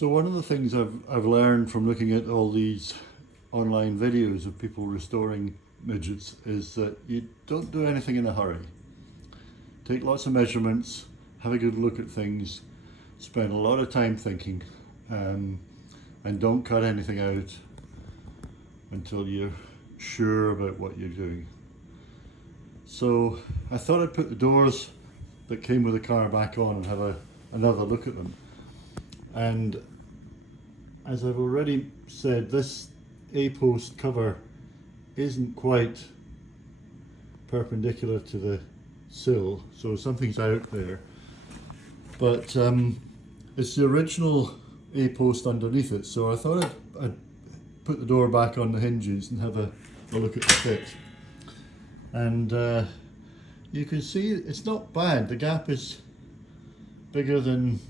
So one of the things I've learned from looking at all these online videos of people restoring midgets is that you don't do anything in a hurry. Take lots of measurements, have a good look at things, spend a lot of time thinking, and don't cut anything out until you're sure about what you're doing. So I thought I'd put the doors that came with the car back on and have another look at them. And as I've already said, this A-post cover isn't quite perpendicular to the sill, so something's out there. But it's the original A-post underneath it, so I thought I'd put the door back on the hinges and have a look at the fit. And you can see it's not bad. The gap is bigger than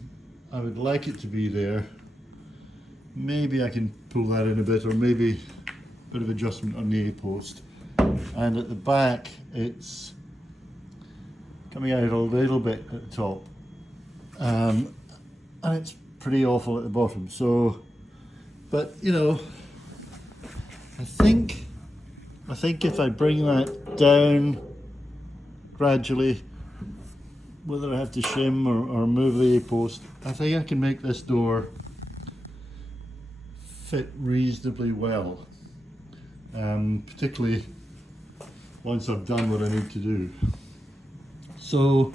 I would like it to be there. Maybe I can pull that in a bit, or maybe a bit of adjustment on the A-post. And at the back it's coming out a little bit at the top, and it's pretty awful at the bottom. So, but you know, I think if I bring that down gradually, whether I have to shim or move the A-post, I think I can make this door fit reasonably well, particularly once I've done what I need to do. So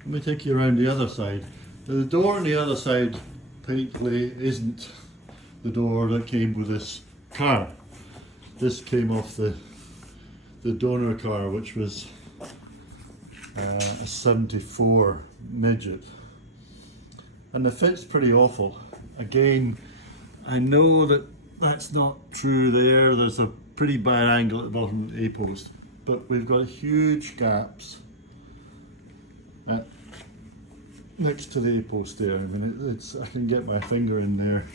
let me take you around the other side. Now, the door on the other side technically isn't the door that came with this car. This came off the donor car, which was a 74 Midget, and the fit's pretty awful. Again, I know that that's not true there. There's a pretty bad angle at the bottom of the A-post, but we've got huge gaps next to the A-post there. I mean, I can get my finger in there,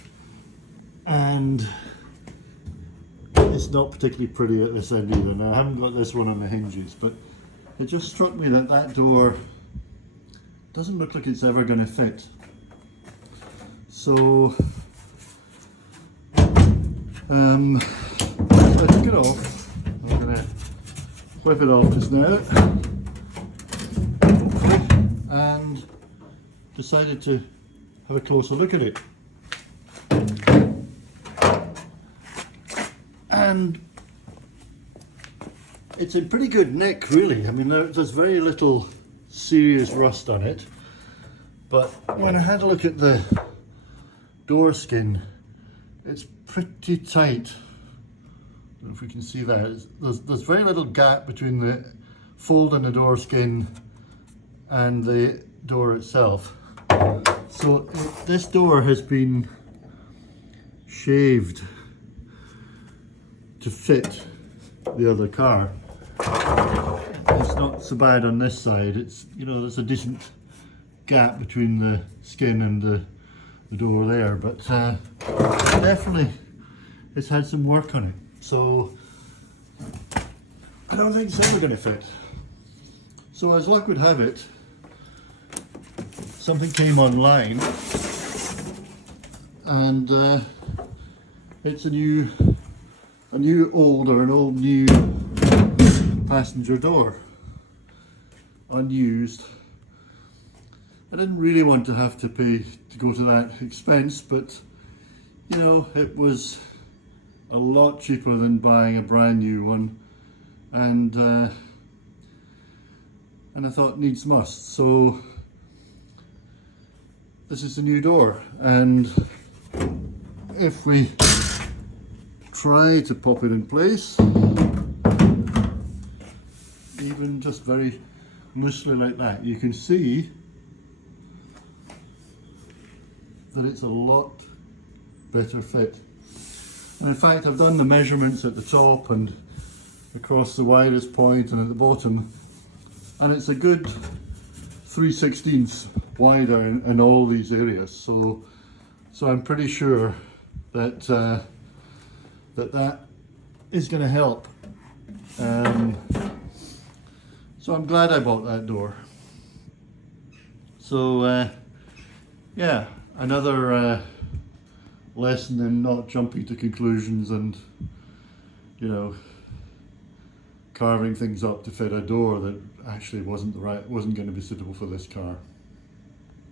and it's not particularly pretty at this end either. Now, I haven't got this one on the hinges, but it just struck me that that door doesn't look like it's ever going to fit. So I took it off. I'm going to whip it off just now, and decided to have a closer look at it. And it's in pretty good nick, really. I mean, there's very little serious rust on it, but when I had a look at the door skin, it's pretty tight. I don't know if we can see that. There's very little gap between the fold in the door skin and the door itself. So this door has been shaved to fit the other car. It's not so bad on this side. It's, you know, there's a decent gap between the skin and the door there, but definitely it's had some work on it. So I don't think it's ever going to fit. So as luck would have it, something came online, and it's an old new passenger door, unused. I didn't really want to have to go to that expense, but you know, it was a lot cheaper than buying a brand new one, and I thought needs must. So this is the new door, and if we try to pop it in place, even just very loosely like that, you can see that it's a lot better fit. And in fact, I've done the measurements at the top and across the widest point and at the bottom, and it's a good 3/16 wider in all these areas. So I'm pretty sure that that is going to help. So I'm glad I bought that door. So yeah, another lesson in not jumping to conclusions and, you know, carving things up to fit a door that actually wasn't going to be suitable for this car.